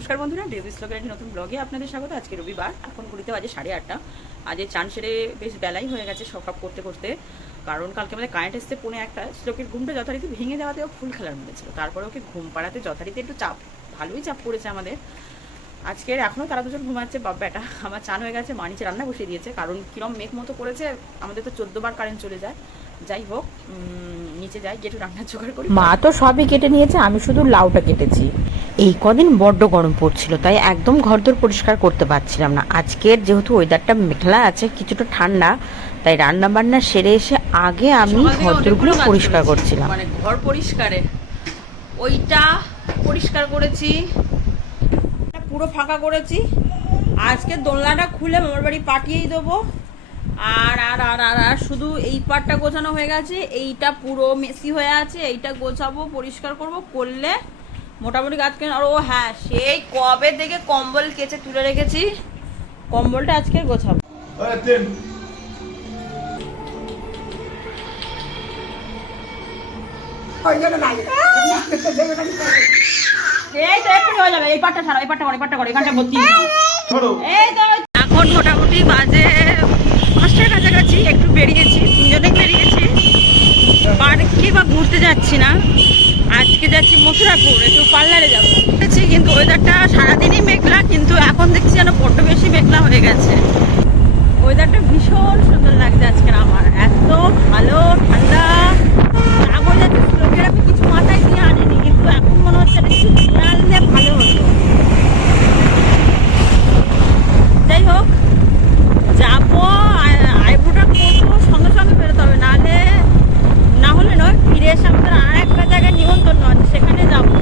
নমস্কার বন্ধুরা, ডেভিস ব্লগের নতুন ব্লগে আপনাদের স্বাগত। আজকে রবিবার, এখন ঘুরিতে বাজে 8:30। আজ চান সেরে বেশ বেলাই হয়ে গেছে সব করতে করতে, কারণ কালকে আমাদের কারেন্ট এসছে 1:45। শ্লোকের ঘুমটা যথারীতি ভেঙে যাওয়াতেও ফুল খেলার মধ্যে ছিল, তারপরে ওকে ঘুম পাড়াতে যথারীতি একটু ভালোই চাপ পড়েছে আমাদের। আজকের এখনও তারা দুজন ঘুমাচ্ছে, বেটা আমার চান হয়ে গেছে, মা নিচে রান্না বসিয়ে দিয়েছে, কারণ কিরম মেঘ মতো করেছে, আমাদের তো 14 বার কারেন্ট চলে যায়। যাই হোক, নিচে যাই, গিয়ে একটু রান্নার জোগাড় করি। মা তো সবই কেটে নিয়েছে, আমি শুধু লাউটা কেটেছি। এই কদিন বড্ড গরম পড়ছিল, তাই একদম ঘরদোর পরিষ্কার করতে পারছিলাম না। আজকের যেহেতু ওয়েদারটা মেঘলা আছে, কিছুটা ঠান্ডা, তাই রান্না বান্না সেরে এসে আগে আমি ঘরদোরগুলো পরিষ্কার করছিলাম। মানে ঘর পরিষ্কারে ওইটা পরিষ্কার করেছি, পুরো ফাঁকা করেছি। আজকে দোলনাটা খুলে মামার বাড়ি পাঠিয়েই দেবো। আর আর আর আর আর শুধু এই পাটটা গোছানো হয়ে গেছে, এইটা পুরো মেসি হয়ে আছে, এইটা গোছাবো, পরিষ্কার করব, করলে মোটামুটি কাজ কেন। আর ও হ্যাঁ, সেই কবে থেকে কম্বল কেচে তুলে রেখেছি, কম্বলটা আজকে গোছাবো। এই তো একটু হয়ে যাবে, এই পাটটা ছাড়া, এই পাটটা করে, এই পাটটা করে, এখানটা ভর্তি। এই তো এখন মোটামুটি বাজে 5টার কাছাকাছি, একটু বেরিয়েছি, তিনজনে বেরিয়েছি, পার্কে বা ঘুরতে যাচ্ছি না, আজকে যাচ্ছি মথুরাপুর, একটু পার্লারে যাবো। কিন্তু ওয়েদারটা সারাদিনই মেঘলা, কিন্তু এখন দেখছি যেন বড্ড বেশি মেঘলা হয়ে গেছে। ওয়েদারটা ভীষণ সুন্দর লাগছে আজকে আমার, এত ভালো ঠান্ডা। যাবো যাচ্ছে শ্লোকের আমি কিছু মাথায় দিয়ে আনিনি, কিন্তু এখন মনে হচ্ছে একটু আনলে ভালো হতো। যাই হোক, যাবো, আইব্রোটা করবো, সঙ্গে সঙ্গে বেরোতে হবে, না হলে নয়, ফিরে এসে আমাদের আর একটা জায়গায় নিমন্ত্রণ আছে, সেখানে যাবো।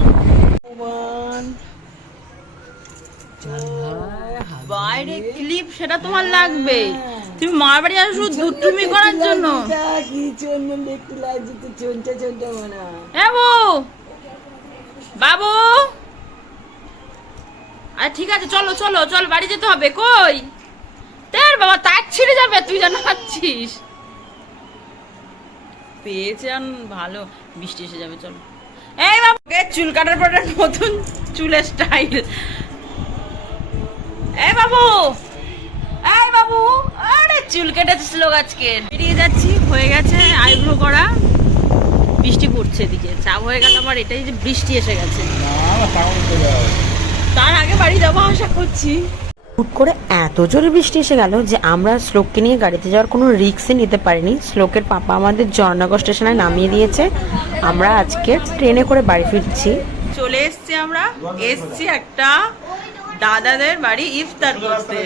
বাইরে ক্লিপ সেটা তোমার লাগবে, তুমি মার বাড়ি আসো দুষ্টুমি করার জন্য। বাবু, আরে ঠিক আছে, চলো চলো চল, বাড়ি যেতে হবে। কই তোর বাবা, তার ছিঁড়ে যাবে, তুই জানো পাচ্ছিস। পেয়েছেন ভালো, বৃষ্টি এসে যাবে, চলো। এই বাবু, চুল কাটার পরে নতুন চুলের স্টাইল। এই বাবু, এই বাবু, আরে চুল কেটেছিস লোক আজকে। বেরিয়ে যাচ্ছি, হয়ে গেছে আইব্রো করা, বৃষ্টি পড়ছে এদিকে, চাপ হয়ে গেল আমার, এটাই যে বৃষ্টি এসে গেছে, তার আগে বাড়ি যাবো আশা করছি। হুট করে এত জোরে বৃষ্টি এসে গেল যে আমরা শ্লোককে নিয়ে গাড়িতে যাওয়ার কোনো রিস্কই নিতে পারিনি। শ্লোকের পাপা আমাদের জয়নগর স্টেশনে নামিয়ে দিয়েছে, আমরা আজকে ট্রেনে করে বাড়ি ফিরছি। চলে এসছি, আমরা এসছি একটা দাদাদের বাড়ি ইফতার করতে।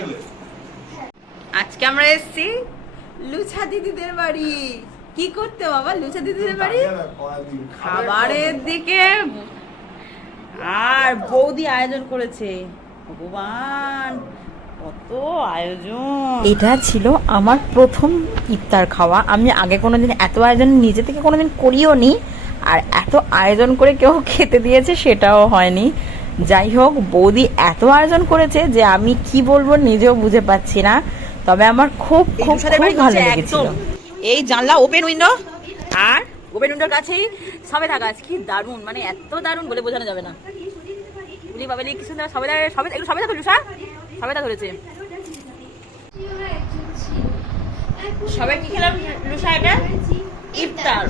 আজকে আমরা এসছি লুচা দিদিদের বাড়ি। কি করতে বাবা, লুচা দিদিদের বাড়ি খাবারের দিকে, আর বৌদি আয়োজন করেছে, ভগবান কত আয়োজন। এটা ছিল আমার প্রথম ইফতার খাওয়া, আমি আগে কোনোদিন এত আয়োজন নিজে থেকে কোনোদিন করিও নি, আর এত আয়োজন করে কেউ খেতে দিয়েছে সেটাও হয়নি। যাই হোক, বৌদি এত আয়োজন করেছে যে আমি কি বলবো নিজেও বুঝে পাচ্ছি না, তবে আমার খুব খুব খুব ভালো লেগেছিল। এই জানলা ওপেন উইন্ডো, আর ওপেন উইন্ডোর কাছেই সবেদা গাছ, কি দারুণ, মানে এত দারুণ বলে বোঝানো যাবে না। বুঝলি বাবা, কি সুন্দর সবেদা, সবেদা ধরলু, সবেদা ধরেছে। সবাই কি খেলাম লুসা, এটা ইফতার।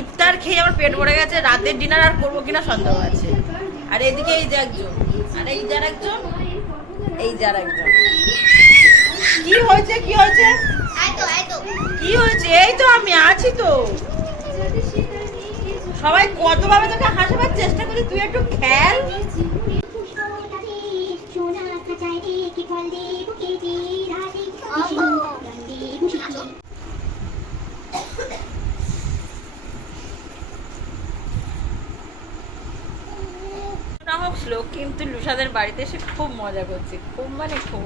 ইফতার খেয়ে আমার পেট ভরে গেছে, রাতের ডিনার আর করবো কিনা সন্দেহ আছে। আর এদিকে এই যে একজন, আর এই যার একজন, এই যার একজন। কি হয়েছে, কি হয়েছে, কি হয়েছে? এই তো আমি আছি তো। সবাই কতভাবে তোকে হাসাবার চেষ্টা করি, তুই একটু খেল। শ্লোক কিন্তু লুসাদের বাড়িতে এসে খুব মজা করছে, খুব মানে খুব।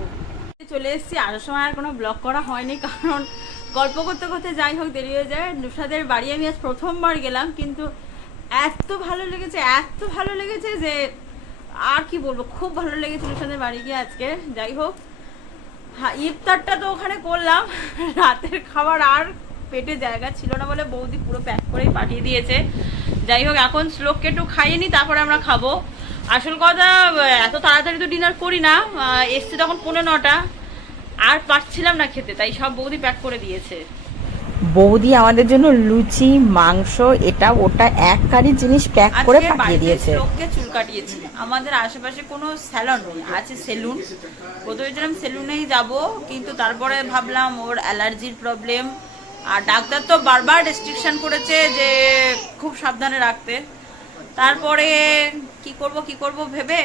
চলে এসেছি, আসার সময় আর কোনো ব্লগ করা হয়নি, কারণ গল্প করতে করতে যাই হোক দেরি হয়ে যায়। লুসাদের বাড়ি আমি আজ প্রথমবার গেলাম, কিন্তু এত ভালো লেগেছে, এত ভালো লেগেছে যে আর কি বলবো, খুব ভালো লেগেছে লুসাদের বাড়ি গিয়ে আজকে। যাই হোক, হ্যাঁ, ইফতারটা তো ওখানে করলাম, রাতের খাবার আর পেটে জায়গা ছিল না বলে বৌদি পুরো প্যাক করেই পাঠিয়ে দিয়েছে। যাই হোক, এখন শ্লোককে একটু খাইয়ে নি, তারপরে আমরা খাবো। আসল কথা এত তাড়াতাড়ি তো ডিনার করি না, এসছি তখন 9:45 আর পারছিলাম না খেতে, তাই সব বৌদি প্যাক করে দিয়েছে। বৌদি আমাদের জন্য লুচি, মাংস, এটা ওটা এক কারি জিনিস প্যাক করে আজকে পাঠিয়ে বাড়িতে দিয়েছে। লোককে চুল কাটিয়েছি। আমাদের আশেপাশে কোনো স্যালন নেই, আছে সেলুন। প্রথমে ছিলাম সেলুনেই যাব, কিন্তু তারপরে ভাবলাম ওর অ্যালার্জির প্রবলেম, আর ডাক্তার তো বারবার রেস্ট্রিকশন করেছে যে খুব সাবধানে রাখতে। তারপরে কি করব ভেবে,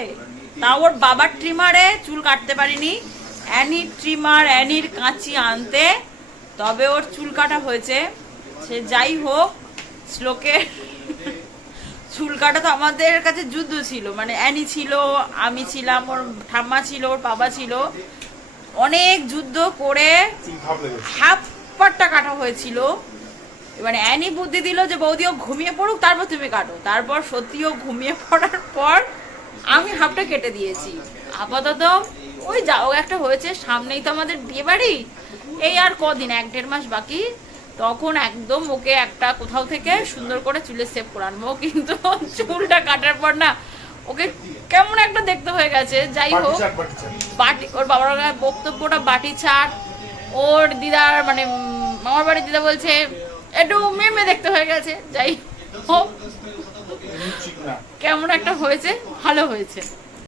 তা ওর বাবার ট্রিমারে চুল কাটতে পারিনি, অ্যানির ট্রিমার, অ্যানির কাঁচি আনতে তবে ওর চুল কাটা হয়েছে। সে যাই হোক, শ্লোকের চুল কাটা তো আমাদের কাছে যুদ্ধ ছিল, মানে অ্যানি ছিল, আমি ছিলাম, ওর ঠাম্মা ছিল, ওর বাবা ছিল, অনেক যুদ্ধ করে হাফ পাটটা কাটা হয়েছিল। মানে অ্যানি বুদ্ধি দিল যে বৌদিও ঘুমিয়ে পড়ুক, তারপর তুমি কাটো। তারপর সত্যিও ঘুমিয়ে পড়ার পর আমি হাফটা কেটে দিয়েছি। আপাতত ওই যাও একটা হয়েছে, সামনেই তো আমাদের বিয়ে বাড়ি, এই আর কদিন, 1-1.5 মাস বাকি, তখন একদম ওকে একটা কোথাও থেকে সুন্দর করে চুলের সেভ করে আনবো। কিন্তু চুলটা কাটার পর না ওকে কেমন একটা দেখতে হয়ে গেছে। যাই হোক, বাটি, ওর বাবার বক্তব্যটা বাটি ছাট, ওর দিদার মানে মামার বাড়ির দিদা বলছে একটু মেমে দেখতে হয়ে গেছে। যাই হোক, কেমন একটা হয়েছে, ভালো হয়েছে।